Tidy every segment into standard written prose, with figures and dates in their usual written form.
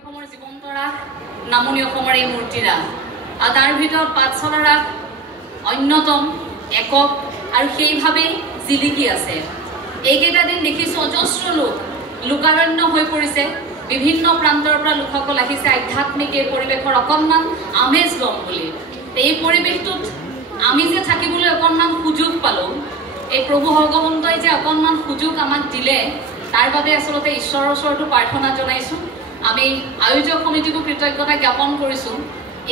অসমৰ জীৱন্ত ৰাস নামনি অসমৰ এই মূৰ্তি ৰাস আৰু তাৰ ভিতৰত পাঠশালা ৰাস অন্যতম একক আৰু সেইভাৱেই জিলিকি আছে। এইকেইটা দিন দেখিছোঁ অজস্ৰ লোক লোকাৰণ্য হৈ পৰিছে। বিভিন্ন প্ৰান্তৰ পৰা লোকসকল আহিছে আধ্যাত্মিক এই পৰিৱেশৰ অকণমান আমেজ ল'ম বুলি। এই পৰিৱেশটোত আমি যে থাকিবলৈ অকণমান সুযোগ পালোঁ, এই প্ৰভু ভগৱন্তই যে অকণমান সুযোগ আমাক দিলে, তাৰ বাবে আচলতে ঈশ্বৰৰ ওচৰতো প্ৰাৰ্থনা জনাইছোঁ। আমি আয়োজক সমিতিকো কৃতজ্ঞতা জ্ঞাপন কৰিছোঁ।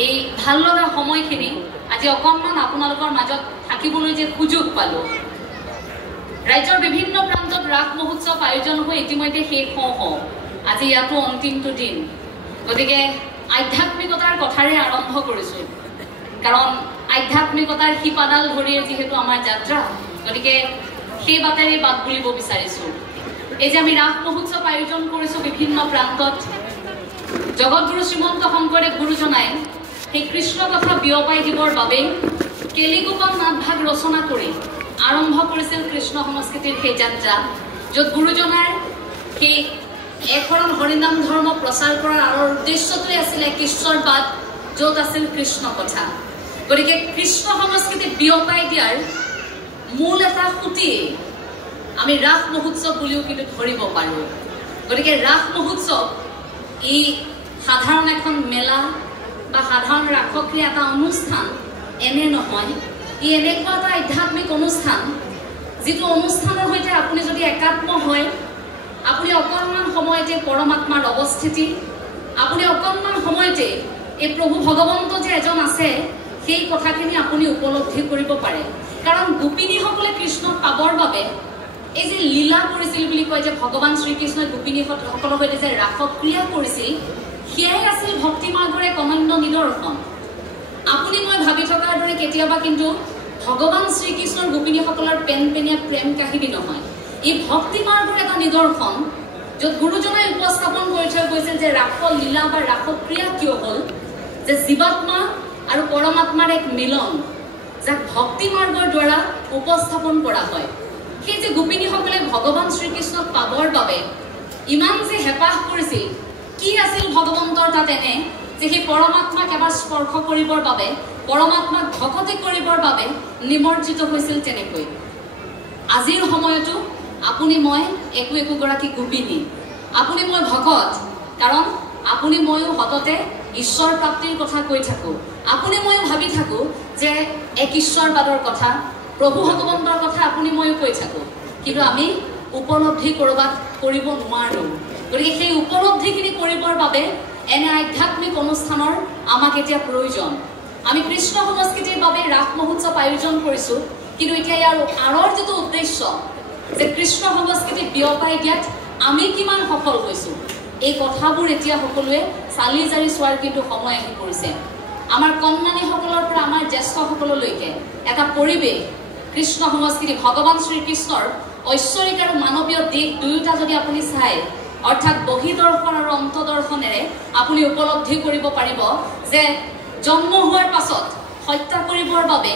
এই ভাল লগা সময়খিনি আজি অকণমান আপোনালোকৰ মাজত থাকিবলৈ যে সুযোগ পালোঁ। ৰাজ্যৰ বিভিন্ন প্ৰান্তত ৰাস মহোৎসৱ আয়োজন হৈ ইতিমধ্যে শেষ হওঁ আজি ইয়াতো অন্তিমটো দিন। গতিকে আধ্যাত্মিকতাৰ কথাৰে আৰম্ভ কৰিছোঁ, কাৰণ আধ্যাত্মিকতাৰ শিপাডাল ধৰিয়ে যিহেতু আমাৰ যাত্ৰা, গতিকে সেই বাটেৰে বাট বুলিব বিচাৰিছোঁ। এই যে আমি ৰাস মহোৎসৱ আয়োজন কৰিছোঁ বিভিন্ন প্ৰান্তত, জগতগুৰু শ্ৰীমন্ত শংকৰদেৱ গুৰুজনাই সেই কৃষ্ণ কথা বিয়পাই দিবৰ বাবে কেলিগোপাল নাটভাগ ৰচনা কৰি আৰম্ভ কৰিছিল কৃষ্ণ সংস্কৃতিৰ সেই যাত্ৰা, য'ত গুৰুজনাৰ সেই একশৰণ হৰিনাম ধৰ্ম প্ৰচাৰ কৰাৰ আঁৰৰ উদ্দেশ্যটোৱে আছিলে কৃষ্ণৰবাদ, য'ত আছিল কৃষ্ণ কথা। গতিকে কৃষ্ণ সংস্কৃতি বিয়পাই দিয়াৰ মূল এটা সুঁতিয়ে আমি ৰাস মহোৎসৱ বুলিও কিন্তু ধৰিব পাৰোঁ। গতিকে ৰাস মহোৎসৱ ই সাধাৰণ এখন মেলা বা সাধাৰণ ৰাসক্ৰিয়া এটা অনুষ্ঠান এনে নহয়। ই এনেকুৱা এটা আধ্যাত্মিক অনুষ্ঠান, যিটো অনুষ্ঠানৰ সৈতে আপুনি যদি একাত্ম হয়, আপুনি অকণমান সময়তে পৰমাত্মাৰ অৱস্থিতি, আপুনি অকণমান সময়তে এই প্ৰভু ভগৱন্ত যে এজন আছে সেই কথাখিনি আপুনি উপলব্ধি কৰিব পাৰে। কাৰণ গোপিনীসকলে কৃষ্ণক পাবৰ বাবে এই যে লীলা কৰিছিল বুলি কয়, যে ভগৱান শ্ৰীকৃষ্ণই গোপিনীসকলৰ সৈতে যে ৰাসক্ৰিয়া কৰিছিল, সেয়াই আছিল ভক্তি মাৰ্গৰ এক অনন্য নিদৰ্শন। আপুনি মই ভাবি থকাৰ দৰে কেতিয়াবা কিন্তু ভগৱান শ্ৰীকৃষ্ণৰ গোপিনীসকলৰ পেনপেনীয়া প্ৰেম কাহিনী নহয়, ই ভক্তি মাৰ্গৰ এটা নিদৰ্শন, য'ত গুৰুজনাই উপস্থাপন কৰি থৈ গৈছিল যে ৰাস লীলা বা ৰাসক্ৰিয়া কিয় হ'ল, যে জীৱাত্মা আৰু পৰমাত্মাৰ এক মিলন, যাক ভক্তি মাৰ্গৰ দ্বাৰা উপস্থাপন কৰা হয়। সেই যে গোপিনীসকলে ভগৱান শ্ৰীকৃষ্ণক পাবৰ বাবে ইমান যে হেঁপাহ কৰিছিল, কি আছিল ভগৱন্তৰ তাত এনে যে সেই পৰমাত্মাক এবাৰ স্পৰ্শ কৰিবৰ বাবে, পৰমাত্মাক ভকতি কৰিবৰ বাবে নিমজ্জিত হৈছিল তেনেকৈ। আজিৰ সময়তো আপুনি মই একোগৰাকী গোপিনী, আপুনি মই ভকত, কাৰণ আপুনি ময়ো সততে ঈশ্বৰ প্ৰাপ্তিৰ কথা কৈ থাকোঁ, আপুনি ময়ো ভাবি থাকোঁ যে এক ঈশ্বৰবাদৰ কথা, প্ৰভু ভগৱন্তৰ কথা আপুনি ময়ো কৈ থাকোঁ, কিন্তু আমি উপলব্ধি ক'ৰবাত কৰিব নোৱাৰোঁ। গতিকে সেই উপলব্ধিখিনি কৰিবৰ বাবে এনে আধ্যাত্মিক অনুষ্ঠানৰ আমাক এতিয়া প্ৰয়োজন। আমি কৃষ্ণ সংস্কৃতিৰ বাবে ৰাস মহোৎসৱ আয়োজন কৰিছোঁ, কিন্তু এতিয়া ইয়াৰ আঁৰৰ যিটো উদ্দেশ্য, যে কৃষ্ণ সংস্কৃতি বিয়পাই দিয়াত আমি কিমান সফল হৈছোঁ, এই কথাবোৰ এতিয়া সকলোৱে চালি জাৰি চোৱাৰ কিন্তু সময় আহি পৰিছে। আমাৰ কণমানিসকলৰ পৰা আমাৰ জ্যেষ্ঠসকললৈকে এটা পৰিৱেশ, কৃষ্ণ সংস্কৃতি, ভগৱান শ্ৰীকৃষ্ণৰ ঐশ্বৰিক আৰু মানৱীয় দিশ দুয়োটা যদি আপুনি চায়, অৰ্থাৎ বহিদৰ্শন আৰু অন্তদৰ্শনেৰে আপুনি উপলব্ধি কৰিব পাৰিব যে জন্ম হোৱাৰ পাছত হত্যা কৰিবৰ বাবে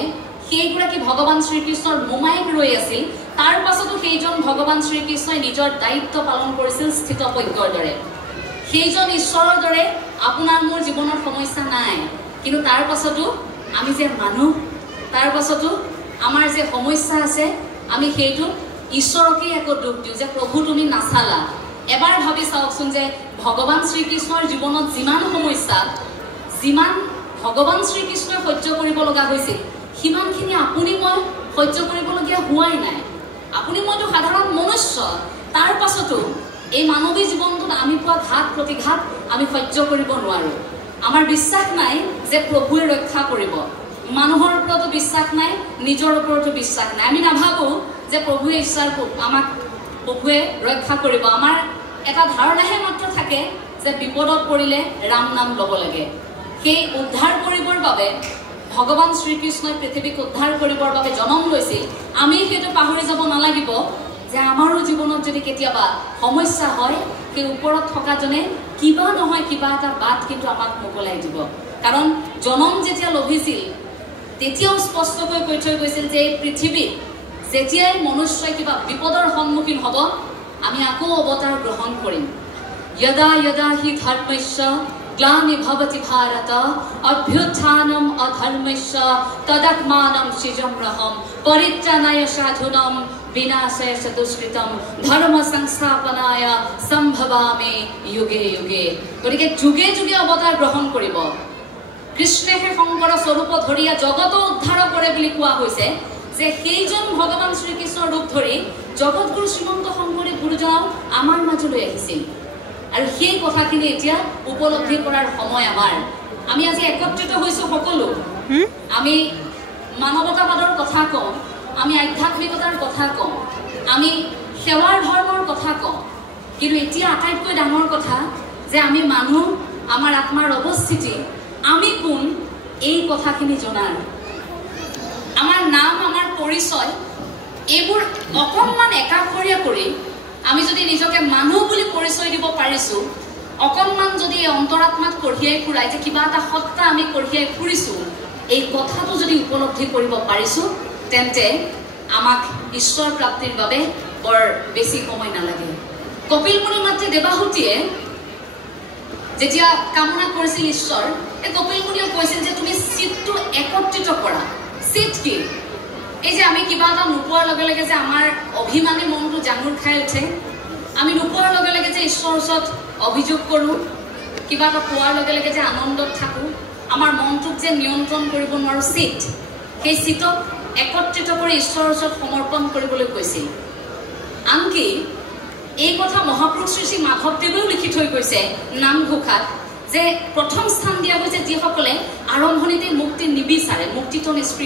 সেইগৰাকী ভগৱান শ্ৰীকৃষ্ণৰ মোমায়েক ৰৈ আছিল, তাৰ পাছতো সেইজন ভগৱান শ্ৰীকৃষ্ণই নিজৰ দায়িত্ব পালন কৰিছিল স্থিতপজ্ঞৰ দৰে। সেইজন ঈশ্বৰৰ দৰে আপোনাৰ মোৰ জীৱনত সমস্যা নাই, কিন্তু তাৰ পাছতো আমি যে মানুহ, তাৰ পাছতো আমাৰ যে সমস্যা আছে, আমি সেইটো ঈশ্বৰকেই একো দুখ দিওঁ যে প্ৰভু তুমি নাচালা। এবাৰ ভাবি চাওকচোন যে ভগৱান শ্ৰীকৃষ্ণৰ জীৱনত যিমান সমস্যা, যিমান ভগৱান শ্ৰীকৃষ্ণই সহ্য কৰিব লগা হৈছিল, সিমানখিনি আপুনি মই সহ্য কৰিবলগীয়া হোৱাই নাই। আপুনি মইতো সাধাৰণ মনুষ্য, তাৰ পাছতো এই মানৱী জীৱনটোত আমি পোৱা ঘাত প্ৰতিঘাত আমি সহ্য কৰিব নোৱাৰোঁ। আমাৰ বিশ্বাস নাই যে প্ৰভুৱে ৰক্ষা কৰিব, মানুহৰ ওপৰতো বিশ্বাস নাই, নিজৰ ওপৰতো বিশ্বাস নাই। আমি নাভাবোঁ যে প্ৰভুৱে আমাক প্ৰভুৱে ৰক্ষা কৰিব। আমাৰ এটা ধাৰণাহে মাত্ৰ থাকে যে বিপদত পৰিলে ৰাম নাম ল'ব লাগে। সেই উদ্ধাৰ কৰিবৰ বাবে ভগৱান শ্ৰীকৃষ্ণই পৃথিৱীক উদ্ধাৰ কৰিবৰ বাবে জন্ম লৈছিল। আমি সেইটো পাহৰি যাব নালাগিব যে আমাৰো জীৱনত যদি কেতিয়াবা সমস্যা হয়, সেই ওপৰত থকাজনে কিবা নহয় কিবা এটা বাট কিন্তু আমাক মোকলাই দিব। কাৰণ জন্ম যেতিয়া লভিছিল তেতিয়াও স্পষ্টকৈ কৈ থৈ গৈছিল যে এই পৃথিৱীত যেতিয়াই মনুষ্যই কিবা বিপদৰ সন্মুখীন হ'ব, আমি আকৌ অৱতাৰ গ্ৰহণ কৰিম। यदा यदा हि धर्मस्य ग्लानि भवति भारत अभ्युत्थानम् अधर्मस्य तदात्मानं सृजम्यहं परित्राणाय साधूनां विनाशाय च दुष्कृतं धर्म संस्थापनाय सम्भवामि युगे युगे। गतिके जुगे जुगे अवतार ग्रहण करिब। कृष्णे शंकर स्वरूप धरिया जगत उद्धार करे बुली कोৱা হৈছে যে সেইজন ভগৱান শ্ৰীকৃষ্ণৰ ৰূপ ধৰি জগতগুৰু শ্ৰীমন্ত শংকৰদেৱ গুৰুজনক আমাৰ মাজলৈ আহিছিল আৰু সেই কথাখিনি এতিয়া উপলব্ধি কৰাৰ সময় আমাৰ। আমি আজি একত্ৰিত হৈছো সকলো, আমি মানৱতাবাদৰ কথা কওঁ, আমি আধ্যাত্মিকতাৰ কথা কওঁ, আমি সেৱাৰ ধৰ্মৰ কথা কওঁ, কিন্তু এতিয়া আটাইতকৈ ডাঙৰ কথা যে আমি মানুহ, আমাৰ আত্মাৰ অৱস্থিতি, আমি কোন এই কথাখিনি জনাৰ। আমাৰ নাম, আমাৰ পৰিচয় এইবোৰ অকণমান একাষৰীয়া কৰি আমি যদি নিজকে মানুহ বুলি পৰিচয় দিব পাৰিছো, অকণমান যদি অন্তৰাত্মাত কঢ়িয়াই ফুৰাই যে কিবা এটা সত্তা আমি কঢ়িয়াই ফুৰিছো, এই কথাটো যদি উপলব্ধি কৰিব পাৰিছো, তেন্তে আমাক ঈশ্বৰ প্ৰাপ্তিৰ বাবে বৰ বেছি সময় নালাগে। কপিল মুনিৰ মাতৃ দেৱাহুতিয়ে যেতিয়া কামনা কৰিছিল ঈশ্বৰ, এই কপিল মুনিয়ে কৈছিল যে তুমি চিত্তটো একত্ৰিত কৰা। চিত কি? এই যে আমি কিবা এটা নোপোৱাৰ লগে লগে যে আমাৰ অভিমানী মনটো জাঙুৰ খাই উঠে, আমি নোপোৱাৰ লগে লগে যে ঈশ্বৰৰ ওচৰত অভিযোগ কৰোঁ, কিবা এটা পোৱাৰ লগে লগে যে আনন্দত থাকোঁ, আমাৰ মনটোক যে নিয়ন্ত্ৰণ কৰিব নোৱাৰোঁ, চিত, সেই চিতক একত্ৰিত কৰি ঈশ্বৰৰ ওচৰত সমৰ্পণ কৰিবলৈ কৈছিল। আনকি এই কথা মহাপুৰুষ শ্ৰী শ্ৰী মাধৱদেৱেও লিখি থৈ গৈছে নামঘোষাত যে প্ৰথম স্থান দিয়া হৈছে যিসকলে আৰম্ভণিতে মুক্তি নিবিচাৰে, মুক্তিটো নিষ্পৃহ